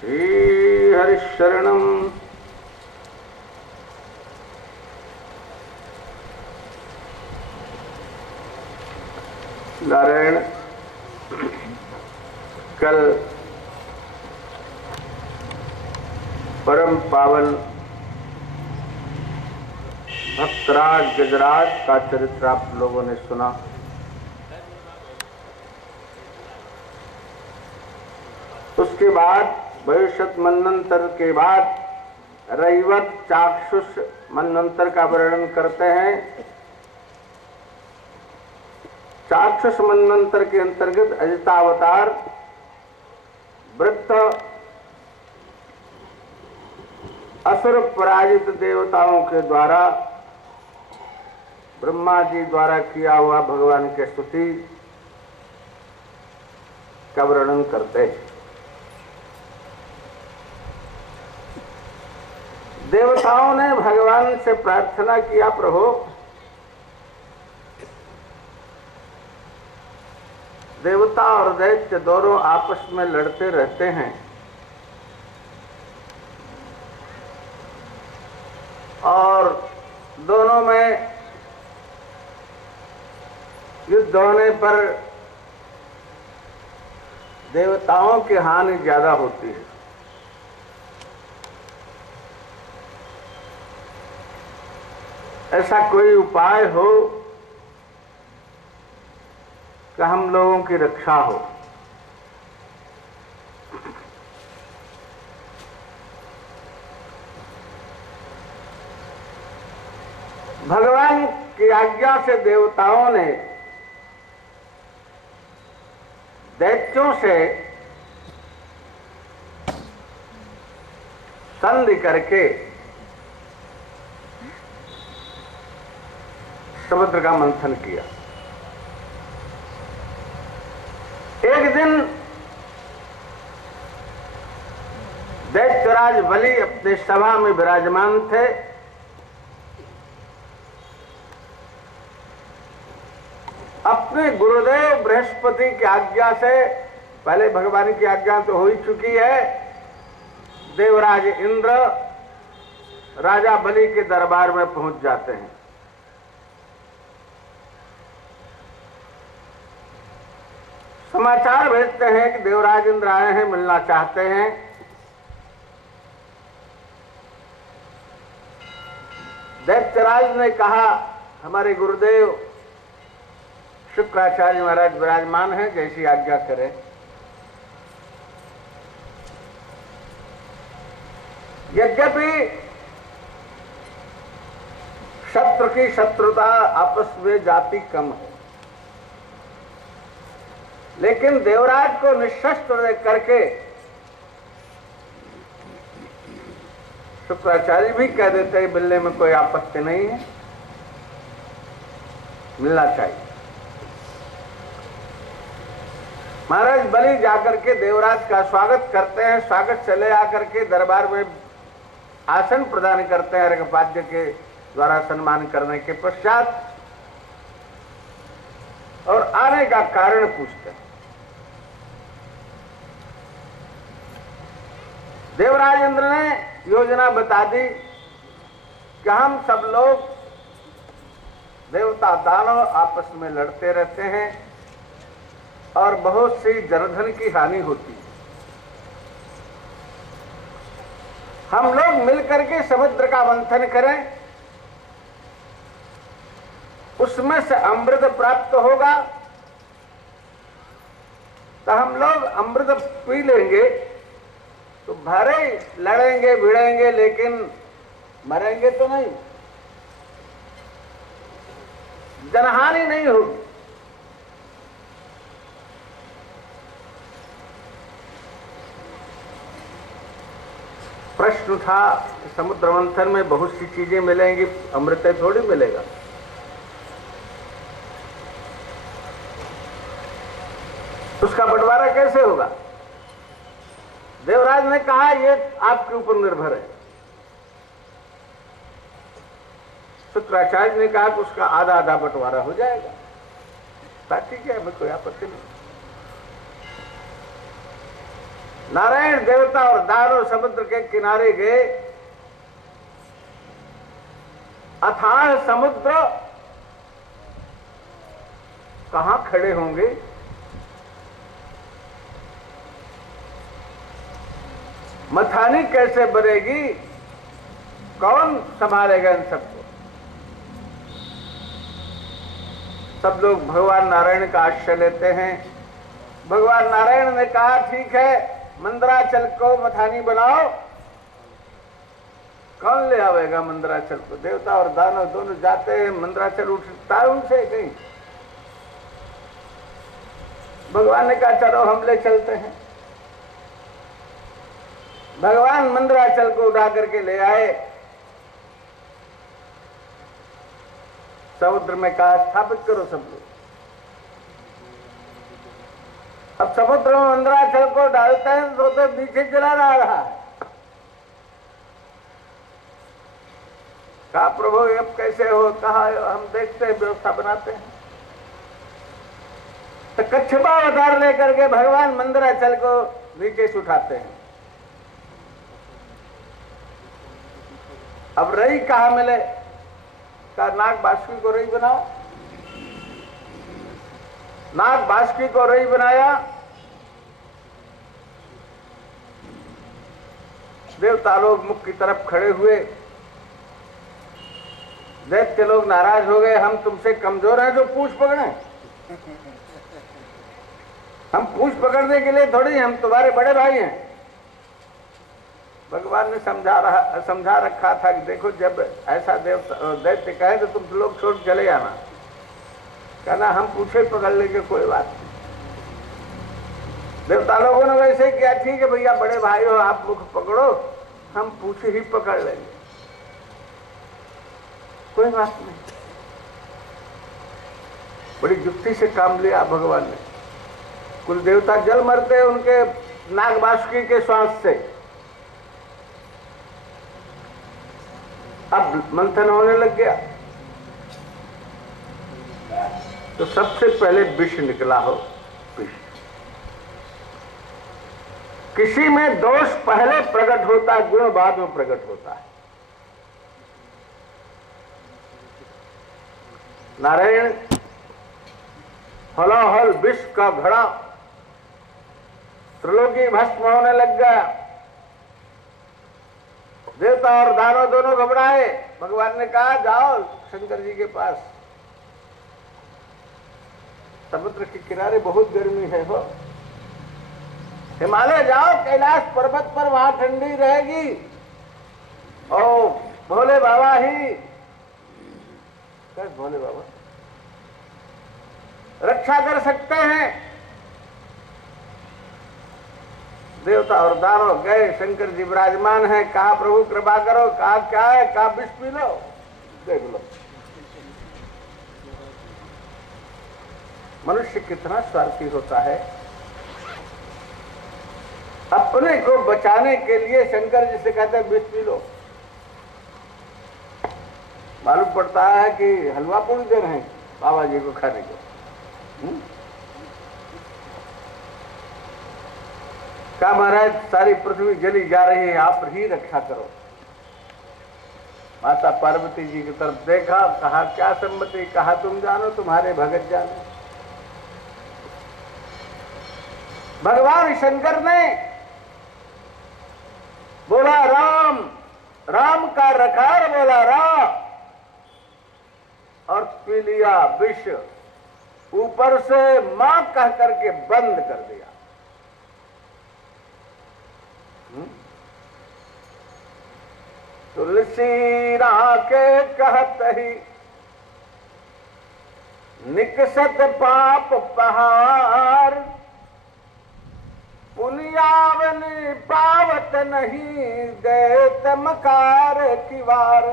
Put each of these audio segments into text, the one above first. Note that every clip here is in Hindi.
श्री हरिशरणम। नारायण, कल परम पावन भक्तराज गजराज का चरित्र आप लोगों ने सुना। उसके बाद भविष्यत मनंतर के बाद रैवत चाक्षुष मनंतर का वर्णन करते हैं। चाक्षुष मनंतर के अंतर्गत अजितावतार वृत्त असुर पराजित देवताओं के द्वारा ब्रह्मा जी द्वारा किया हुआ भगवान के स्तुति का वर्णन करते हैं। देवताओं ने भगवान से प्रार्थना किया, प्रभु देवता और दैत्य दोनों आपस में लड़ते रहते हैं और दोनों में युद्ध होने पर देवताओं की हानि ज्यादा होती है। ऐसा कोई उपाय हो कि हम लोगों की रक्षा हो। भगवान की आज्ञा से देवताओं ने दैत्यों से संधि करके समुद्र का मंथन किया। एक दिन दैत्यराज बलि अपने सभा में विराजमान थे। अपने गुरुदेव बृहस्पति की आज्ञा से, पहले भगवान की आज्ञा तो हो ही चुकी है, देवराज इंद्र राजा बलि के दरबार में पहुंच जाते हैं। समाचार भेजते हैं कि देवराज इंद्र आए हैं, मिलना चाहते हैं। दैत्यराज ने कहा, हमारे गुरुदेव शुक्राचार्य महाराज विराजमान हैं, जैसी आज्ञा करें। यद्यपि शत्रु की शत्रुता आपस में जाति कम है, लेकिन देवराज को निशस्त्र करके शुक्राचार्य भी कह देते हैं मिलने में कोई आपत्ति नहीं है, मिलना चाहिए। महाराज बलि जाकर के देवराज का स्वागत करते हैं। स्वागत से ले आकर के दरबार में आसन प्रदान करते हैं। अर्घपाद्य के द्वारा सम्मान करने के पश्चात और आने का कारण पूछते हैं। देवराज इंद्र ने योजना बता दी कि हम सब लोग देवता दानव आपस में लड़ते रहते हैं और बहुत सी जनधन की हानि होती है। हम लोग मिलकर के समुद्र का मंथन करें, उसमें से अमृत प्राप्त होगा तो हम लोग अमृत पी लेंगे तो भरे लड़ेंगे भिड़ेंगे, लेकिन मरेंगे तो नहीं, जनहानि नहीं होगी। प्रश्न था समुद्र मंथन में बहुत सी चीजें मिलेंगी, अमृत थोड़ी मिलेगा। उसका बंटवारा कैसे होगा? देवराज ने कहा ये आपके ऊपर निर्भर है। शुक्राचार्य ने कहा कि उसका आधा आधा बंटवारा हो जाएगा। बात ठीक है, हमें कोई आपत्ति नहीं। नारायण देवता और दानव समुद्र के किनारे गए। अथाह समुद्र कहां खड़े होंगे? मथानी कैसे बनेगी? कौन संभालेगा इन सबको? सब लोग भगवान नारायण का आश्रय लेते हैं। भगवान नारायण ने कहा ठीक है, मंदराचल को मथानी बनाओ। कौन ले आवेगा मंदराचल को? देवता और दानव दोनों जाते हैं, मंदराचल उठता है उनसे कहीं। भगवान ने कहा चलो हम ले चलते हैं। भगवान मंदराचल को उठा करके ले आए। समुद्र में कहा स्थापित करो सब लोग। अब समुद्र में मंदराचल को डालते हैं तो नीचे चला आ रहा है। कहा प्रभु अब कैसे हो? कहा हम देखते हैं, व्यवस्था बनाते हैं। तो कच्छपा अवतार लेकर के भगवान मंदराचल को नीचे से उठाते हैं। अब रई कहा मिले? कहा नाग बासुकी को रई बनाओ। नाग बासुकी को रई बनाया। देवता लोग मुख की तरफ खड़े हुए। दैत्य लोग नाराज हो गए, हम तुमसे कमजोर हैं जो पूंछ पकड़े? हम पूंछ पकड़ने के लिए थोड़ी, हम तुम्हारे बड़े भाई हैं। भगवान ने समझा रखा था कि देखो जब ऐसा दैत्य कहे तो तुम लोग छोड़ चले जाना। कहना हम पूछे पकड़ लेंगे, कोई बात नहीं। देवता लोगों ने वैसे किया, ठीक है भैया बड़े भाई हो, आप मुख पकड़ो, हम पूछे ही पकड़ लेंगे, कोई बात नहीं। बड़ी युक्ति से काम लिया भगवान ने। कुल देवता जल मरते उनके नाग बासुकी के श्वास से। अब मंथन होने लग गया तो सबसे पहले विष निकला हो। विष, किसी में दोष पहले प्रकट होता है, गुण बाद में प्रकट होता है। नारायण हलाहल विष का घड़ा, त्रिलोकी भस्म होने लग गया। देवता और दानव दोनों घबराए। भगवान ने कहा जाओ शंकर जी के पास, समुद्र के किनारे बहुत गर्मी है हो, हिमालय जाओ, कैलाश पर्वत पर वहां ठंडी रहेगी और भोले बाबा ही, भोले बाबा रक्षा कर सकते हैं। देवता और दानव गए, शंकर जी विराजमान है। कहा प्रभु कृपा करो। कहा क्या है? कहा विष पी लो, देख लो। मनुष्य कितना स्वार्थी होता है। अपने को बचाने के लिए शंकर जी से कहते हैं विष पी लो। मालूम पड़ता है कि हलवा पूरी दे रहे हैं बाबा जी को खाने को। क्या महाराज सारी पृथ्वी जली जा रही है, आप ही रक्षा करो। माता पार्वती जी की तरफ देखा, कहा क्या सम्मति? कहा तुम जानो, तुम्हारे भगत जानो। भगवान शंकर ने बोला राम, राम का रखार बोला राम, और पी लिया विष। ऊपर से मां कह करके बंद कर दिया। तुलसी राके कहत ही निकसत पाप पहाड़, पुनियावन पावत नहीं गए तमकार की वार।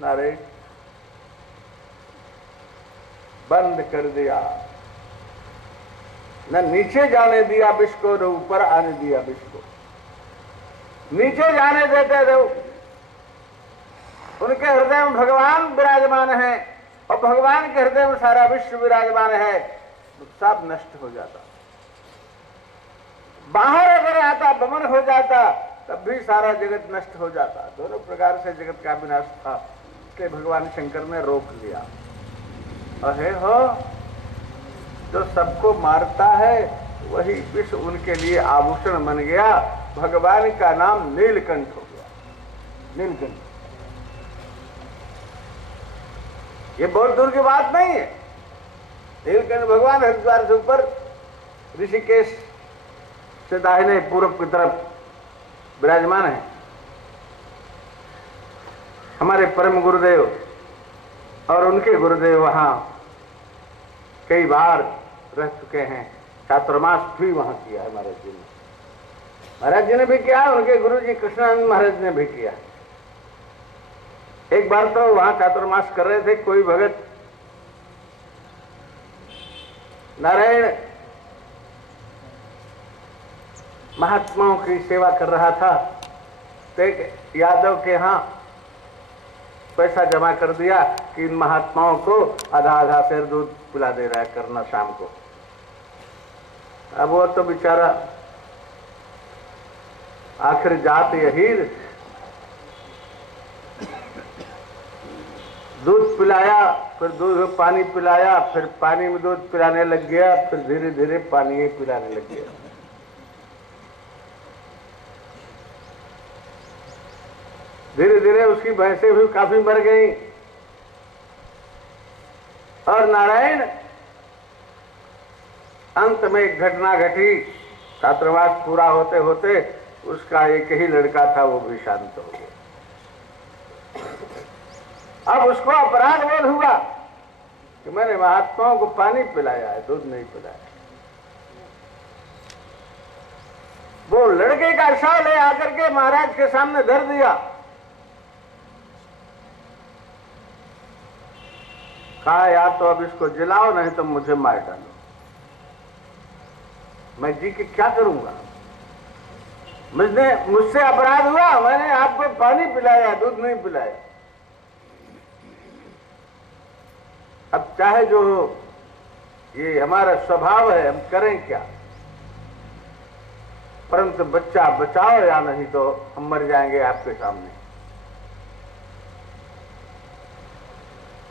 नारे बंद कर दिया, न नीचे जाने दिया विष को, न ऊपर आने दिया विष को। नीचे जाने देते थे। उनके हृदय में भगवान विराजमान है और भगवान के हृदय में सारा विश्व विराजमान है, तो सब नष्ट हो जाता। बाहर अगर आता, बमन हो जाता, तब भी सारा जगत नष्ट हो जाता। दोनों प्रकार से जगत का विनाश था, इसलिए भगवान शंकर ने रोक लिया। अहे हो, जो सबको मारता है वही विष उनके लिए आभूषण बन गया। भगवान का नाम नीलकंठ हो गया। नीलकंठ, ये बहुत दूर की बात नहीं है। नीलकंठ भगवान हरिद्वार से ऊपर ऋषिकेश से दाहिने पूर्व की तरफ विराजमान है। हमारे परम गुरुदेव और उनके गुरुदेव वहां कई बार रह चुके हैं। चातुर्मास भी वहां किया है महाराज जी ने। महाराज जी ने भी किया, उनके गुरु जी कृष्णानंद महाराज ने भी किया। एक बार तो वहां चातुर्मास कर रहे थे, कोई भगत नारायण महात्माओं की सेवा कर रहा था, तो एक यादव के यहां पैसा जमा कर दिया कि इन महात्माओं को आधा आधा शेर दूध पिला दे रहा है करना शाम को। अब वो तो बेचारा आखिर जात यही, दूध पिलाया, फिर दूध में पानी पिलाया, फिर पानी में दूध पिलाने लग गया, फिर धीरे धीरे पानी ही पिलाने लग गया। धीरे धीरे उसकी भैंसें भी काफी मर गई और नारायण अंत में एक घटना घटी। छात्रावास पूरा होते होते उसका एक ही लड़का था, वो भी शांत हो गया। अब उसको अपराध बोध हुआ कि मैंने महात्माओं को पानी पिलाया है, दूध नहीं पिलाया। वो लड़के का शव ले आकर के महाराज के सामने धर दिया। कहा या तो अब इसको जलाओ, नहीं तो मुझे मार डालो। मैं जी के क्या करूंगा? मुझसे अपराध हुआ, मैंने आपको पानी पिलाया, दूध नहीं पिलाया। अब चाहे जो हो, ये हमारा स्वभाव है, हम करें क्या? परंतु बच्चा बचाओ या नहीं तो हम मर जाएंगे आपके सामने।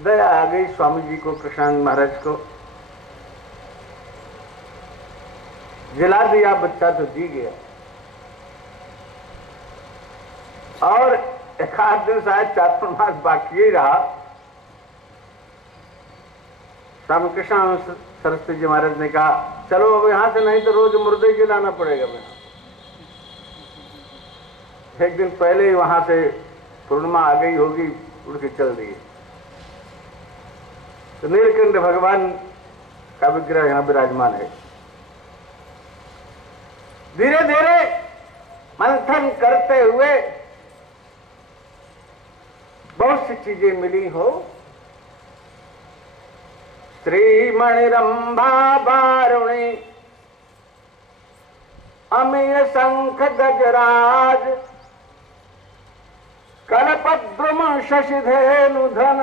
दया आ गई स्वामी जी को, कृष्णानंद महाराज को। जला दिया, बच्चा तो जी गया। और एक आध दिन शायद चातुर्मास बाकी ही रहा। स्वामी कृष्ण सरस्वती जी महाराज ने कहा चलो अब यहां से, नहीं तो रोज मुर्दे जलाना पड़ेगा। मैं एक दिन पहले ही वहां से पूर्णिमा आ गई होगी, उड़ के चल दिए। तो नीलकंठ भगवान का विग्रह यहां विराजमान है। धीरे धीरे मंथन करते हुए बहुत सी चीजें मिली हो। श्रीमणि रंभा बारुणी अमीय शंख गजराज कल्पद्रुम शशिधेनु धन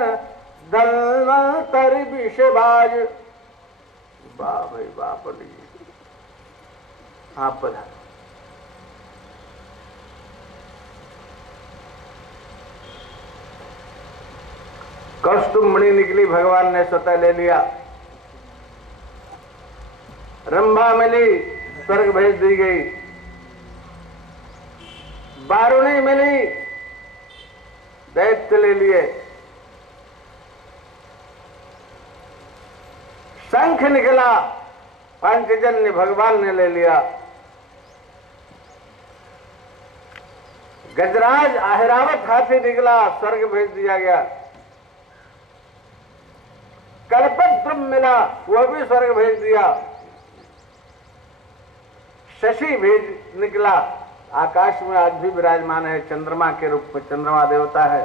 धन्वंतर विषबाज। वाह भाई वाह, बोलिए। हाँ पधा कौस्तुभमणि निकली, भगवान ने स्वतः ले लिया। रंभा मिली, स्वर्ग भेज दी गई। बारुणी मिली, दैत्य ले लिए। शंख निकला, पांचजन्य भगवान ने ले लिया। गजराज अहिरावत हाथी निकला, स्वर्ग भेज दिया गया। कल्पद्रुम मिला, वह भी स्वर्ग भेज दिया। शशि भेज निकला, आकाश में आज भी विराजमान है, चंद्रमा के रूप में, चंद्रमा देवता है।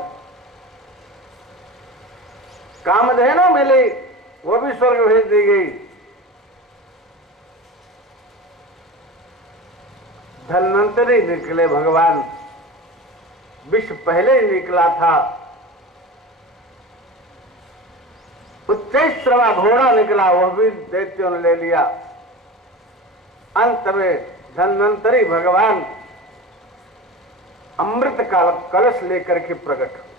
कामधेनु मिली, वो भी स्वर्ग भेज दी गई। धन्वंतरी निकले भगवान, विश्व पहले ही निकला था। उच्चैश्रवा घोड़ा निकला, वह भी दैत्यों ने ले लिया। अंत में धन्वंतरी भगवान अमृत का कलश लेकर के प्रकट हुए।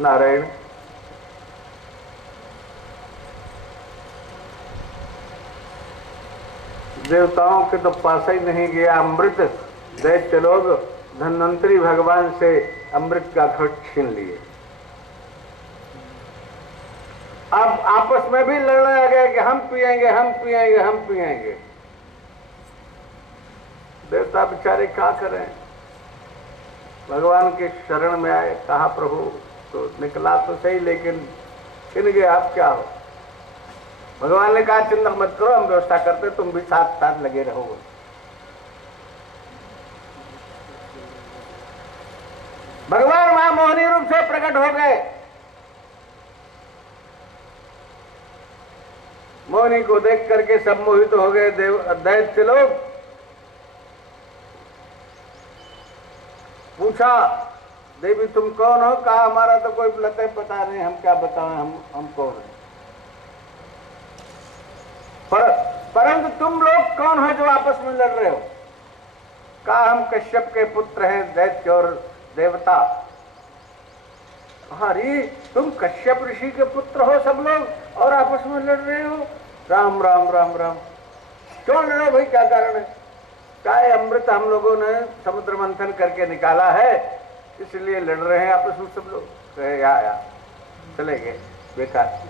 नारायण देवताओं के तो पास ही नहीं गया अमृत, दैत्य लोग धन्वंतरी भगवान से अमृत का घट छीन लिए। अब आपस में भी लड़ने लगे कि हम पिएंगे, हम पिएंगे, हम पिएंगे। देवता बेचारे क्या करें, भगवान के शरण में आए, कहा प्रभु तो निकला तो सही लेकिन छिन गए, आप क्या हो। भगवान ने कहा चिंता मत करो, हम व्यवस्था करते, तुम भी साथ साथ लगे रहोगे। भगवान वहां मोहनी रूप से प्रकट हो गए। मोहनी को देख करके सब मोहित हो गए दैत्य लोग। पूछा देवी तुम कौन हो, कहा हमारा तो कोई लते पता नहीं, हम क्या बताएं, हम कौन हैं। परंतु तुम लोग कौन हो जो आपस में लड़ रहे हो। कहा हम कश्यप के पुत्र हैं, दैत्य और देवता। अरे तुम कश्यप ऋषि के पुत्र हो सब लोग और आपस में लड़ रहे हो। राम राम राम राम, क्यों लड़ रहे भाई, क्या कारण है। काय अमृत हम लोगों ने समुद्र मंथन करके निकाला है, इसलिए लड़ रहे हैं आपस में सब लोग। कहे या चले गए बेकार।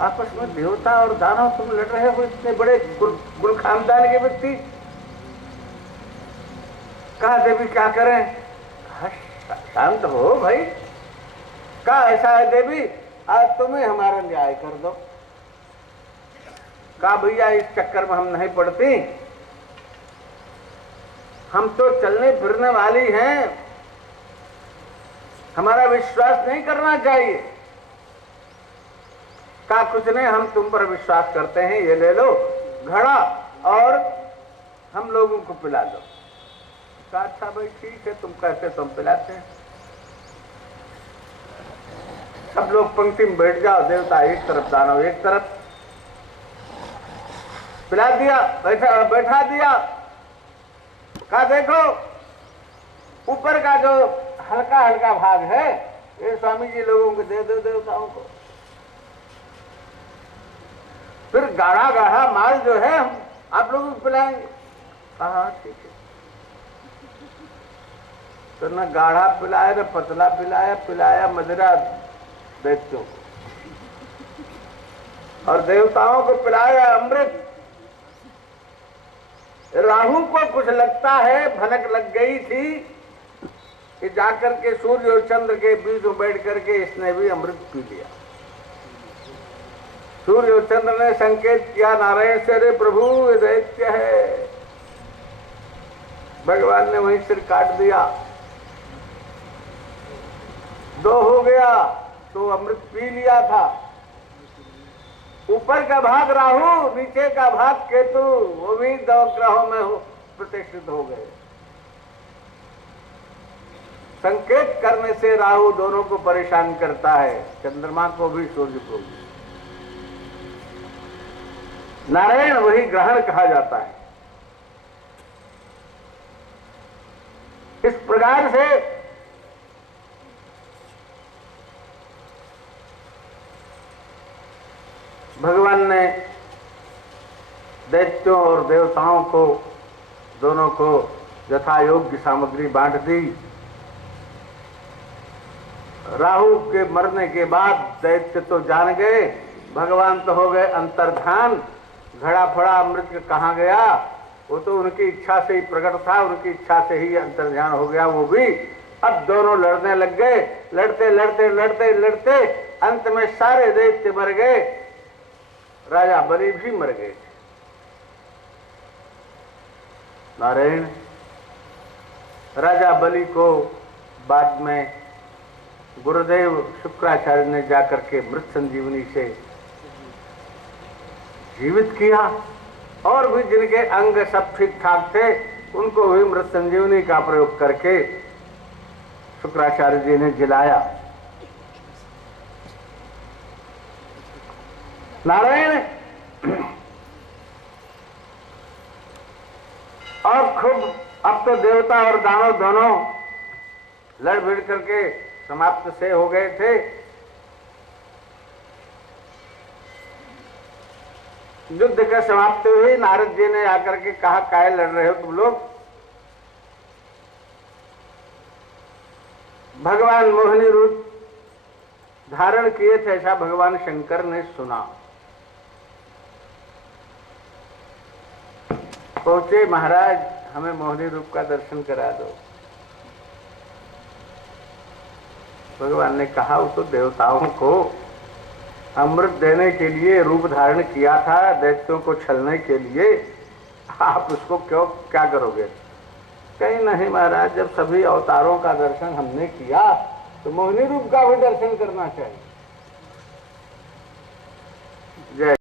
आपस में देवता और दानव तुम लड़ रहे हो, इतने बड़े कुल खानदान के व्यक्ति। कहा देवी क्या करें। शांत हो भाई। कहा ऐसा है देवी, आज तुम्हें हमारा न्याय कर दो। कहा भैया इस चक्कर में हम नहीं पड़ती, हम तो चलने फिरने वाली हैं, हमारा विश्वास नहीं करना चाहिए। कहा कुछ नहीं, हम तुम पर विश्वास करते हैं, ये ले लो घड़ा और हम लोगों को पिला दो। कहा अच्छा भाई ठीक है, तुम कहते तुम पिलाते हैं। सब लोग पंक्ति में बैठ जाओ, देवता एक तरफ दानव एक तरफ। पिला दिया, बैठा दिया। कहा देखो ऊपर का जो हल्का हल्का भाग है ये स्वामी जी लोगों को दे दो, देवताओं को। फिर गाढ़ा गाढ़ा माल जो है हम आप लोगों को पिलाएंगे। कहा ठीक है। तो न गाढ़ा पिलाया न पतला पिलाया, पिलाया मदिरा दैत्यों को और देवताओं को पिलाया अमृत। राहु को कुछ लगता है, भनक लग गई थी कि जाकर के सूर्य और चंद्र के बीच में बैठ करके इसने भी अमृत पी लिया। सूर्य और चंद्र ने संकेत किया नारायण से, रे प्रभु ये दैत्य है। भगवान ने वहीं सिर काट दिया। दो हो गया तो अमृत पी लिया था। ऊपर का भाग राहु, नीचे का भाग केतु, वो भी दो ग्रहों में प्रतिष्ठित हो गए। संकेत करने से राहु दोनों को परेशान करता है, चंद्रमा को भी सूर्य को भी। नारायण वही ग्रहण कहा जाता है। इस प्रकार से भगवान ने दैत्यों और देवताओं को दोनों को यथा योग्य सामग्री बांट दी। राहु के मरने के बाद दैत्य तो जान गए, भगवान तो हो गए अंतर्धान। घड़ा फड़ा अमृत कहाँ गया, वो तो उनकी इच्छा से ही प्रकट था, उनकी इच्छा से ही अंतर्ध्यान हो गया वो भी। अब दोनों लड़ने लग गए, लड़ते लड़ते लड़ते लड़ते अंत में सारे दैत्य मर गए, राजा बलि भी मर गए। नारायण राजा बलि को बाद में गुरुदेव शुक्राचार्य ने जाकर के मृत संजीवनी से जीवित किया, और भी जिनके अंग सब ठीक ठाक थे उनको भी मृत संजीवनी का प्रयोग करके शुक्राचार्य जी ने जिलाया। नारायण और खूब अब तो देवता और दानव दोनों लड़ भिड़ करके समाप्त से हो गए थे। युद्ध का समाप्ति हुई। नारद जी ने आकर के कहा, काहे लड़ रहे हो तुम लोग? भगवान मोहिनी रूप धारण किए थे ऐसा भगवान शंकर ने सुना। पहुंचे, महाराज हमें मोहिनी रूप का दर्शन करा दो। भगवान ने कहा, वो तो देवताओं को अमृत देने के लिए रूप धारण किया था, दैत्यों को छलने के लिए, आप उसको क्यों क्या करोगे? कहीं नहीं महाराज, जब सभी अवतारों का दर्शन हमने किया तो मोहिनी रूप का भी दर्शन करना चाहिए। जय